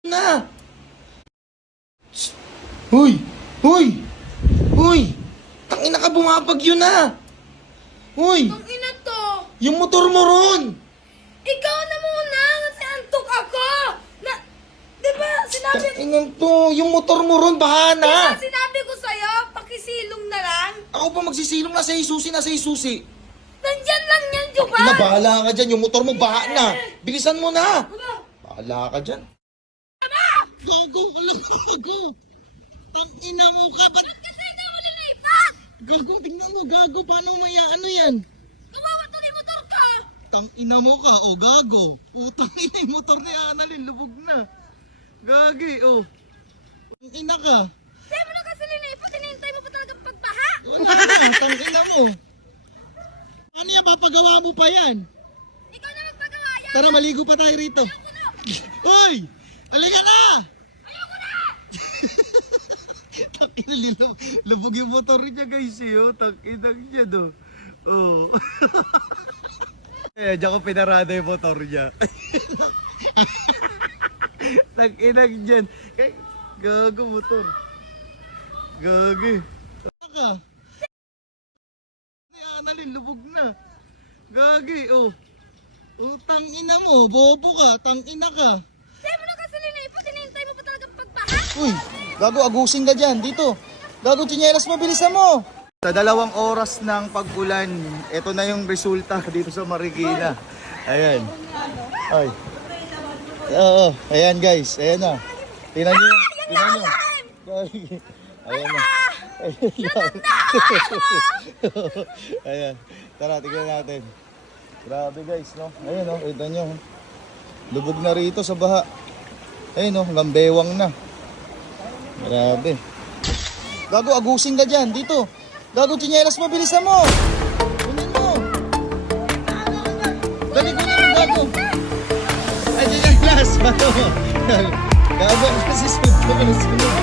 Na! Hoy! Hoy! Hoy! Tangina ka, bumabagyo na! Hoy! Ang ina to! Yung motor mo ron! Ikaw na muna! Kasi antok ako! Na, di ba sinabi, Tanginan to! Yung motor mo ron, baha di ba na! sinabi ko sa'yo, pakisilong na lang? Ako pa magsisilong na sa isusi, na sa isusi. Nandyan lang yan, Juba! Tangina, bahala ka dyan. Yung motor mo, baha na. Bilisan mo na! Ano? Bahala ka dyan. Gago! Gago! Tangina mo ka! Ba't Kasi hindi mo nilipat! gago? Tingnan mo, gago! Paano maya? Ano yan? Kawawa to ni motor ka! Tangina mo ka, o gago. Putang ina, yung motor ni Annalyn, lubog na. Gagi, o. Tangina ka. Kaya mo na kasi nilipat, hinihintay mo pa talagang pagbaha! Wala na, tangina mo. Ano yan, papagawa mo pa yan? Ikaw na magpagawa yan! Tara, maligo pa tayo rito. Ayoko na! Hoy! Halika na! Ayoko na! Tangina, lubog yung motor niya, guys, eh, oh. Tangina niya, do. Oh. Eh, diyan ko pinarada yung motor niya. Tangina dyan. Kay, gago motor. Gagi. Ano ka? Annalyn, lubog na. Gagi, oh. Oh, tangina mo, bobo ka, tangina ka. Kaya mo na kasi nilipat, hinihintay mo pa talagang pagbaha! Uy, gago, agusing ka dyan, dito. Gago, tsinelas mo, bilisan mo. Sa 2 oras ng pag-ulan, ito na yung resulta dito sa Marikina. Ayan. Ay. Oo, ayan guys, ayan na. Tingnan nyo, tingnan nyo. Ayan na. Ayan. Tara, tingnan natin. Grabe guys, no? Ayan, no? Ito nyo. Lubog na rito sa baha. Ayun, no? Hanggang bewang na. Grabe. Gago, agusing ka dyan. Dito. Gago, tsinelas mo. Bilisan mo. Kunin mo. Dali, kunin mo, gago. Ay, tsinelas. Gago, kasi sunod.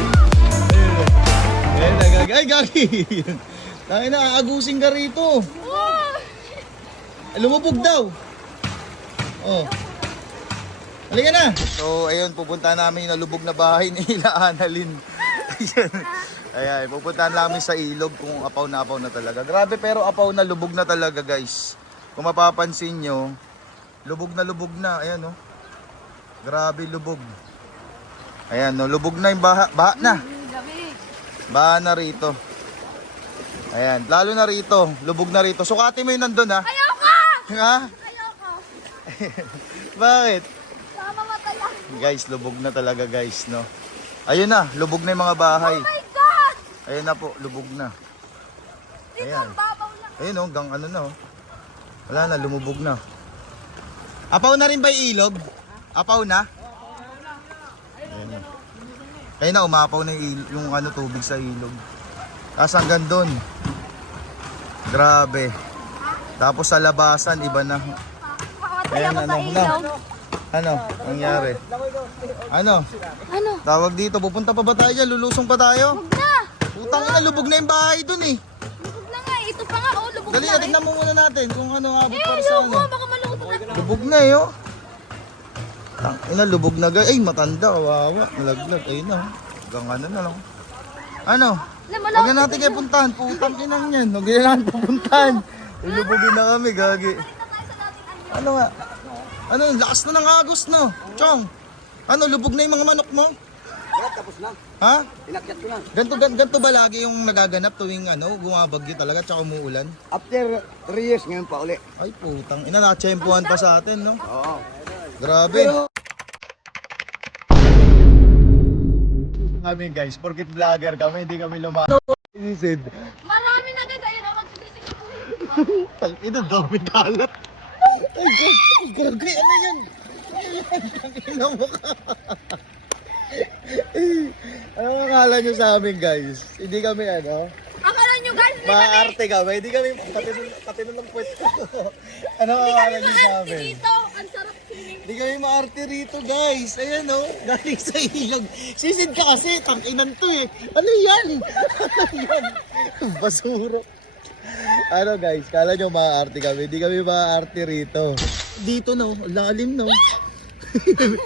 Ayun na, gagi. Ay, gagi. Ay na, agusing ka rito. Lumubog daw. Oh. Halika na. So, ayun, pupunta namin yung nalubog na bahay ni Annalyn. Ayan, pupuntahan namin sa ilog kung apaw na talaga. Grabe, pero apaw na, lubog na talaga, guys. Kung mapapansin nyo, lubog na. Ayan, oh. Grabe, lubog. Ayan, no, lubog na yung baha. Baha na. Baha na rito. Ayan, lalo na rito. Lubog na rito. Sukati mo yung nandun, ha? Ayoko! Ha? Ayoko! Bakit? Mamamatay ako! Guys, lubog na talaga, guys, no? Ayun na, lubog na yung mga bahay. Oh my God! Ayun na po, lubog na. Dito Ayan. ang babaw lang! Ayun, oh, hanggang ano na, oh. Wala na, lumubog na. Apaw na rin ba yung ilog? Apaw na? Ayun na. Ayun na, umapaw na yung ano, tubig sa ilog. Tapos hanggang doon. Grabe. Tapos sa labasan, iba na. Makamatay Ayan, ako ano, sa ilaw! Ano? Nangyari? Ano? Ano? Tawag dito, pupunta pa ba tayo dyan? Lulusong pa tayo? Huwag na! Putang ina, lubog na yung bahay dun eh. Lubog na nga eh! Ito pa nga oh! Lubog Dali, na tignan mo muna natin kung ano nga abot para sa Ayoko! ano. Baka malungkot na! Lubog na eh, oh. Tang ina, lubog na guys. Ay, matanda, kawawa. Malaglag, ayun na. Hanggang ano na lang. Ano? Huwag na natin kayo puntahan. Putang inang yan. Huwag na natin pupuntahan. Ilubogin na kami, gagi. Ano nga? Ano, lakas na ng agos, no? Chong, ano, lubog na yung mga manok mo? Tapos na. Ha? Inakyat ko na. Ganto ba lagi yung nagaganap tuwing ano, bumabagyo talaga tsaka umuulan? After 3 years ngayon pa uli. Ay, putang ina, nakachempuhan pa sa atin, no? Oo. Grabe. Kami guys, porkit vlogger kami, hindi kami lumakas. Isid. Marami na din tayo na magsitisig. Tangina, dami kalat. Ay, gagay, ano yan? Tangina mo ka. Ano akala nyo sa amin guys? Hindi kami ano? Akala nyo guys, hindi kami Maarte kami, hindi kami katino ng pwesto. Ano akala nyo sa amin? dito. Ang sarap swimming. Hindi kami maarte rito guys. Ayan o, galing sa ilog. Sisid ka kasi, tanginan to eh. Ano yan? Ano yan? Basuro. Ano guys, kala nyo maarte kami. Hindi kami maarte rito. Dito no, lalim no.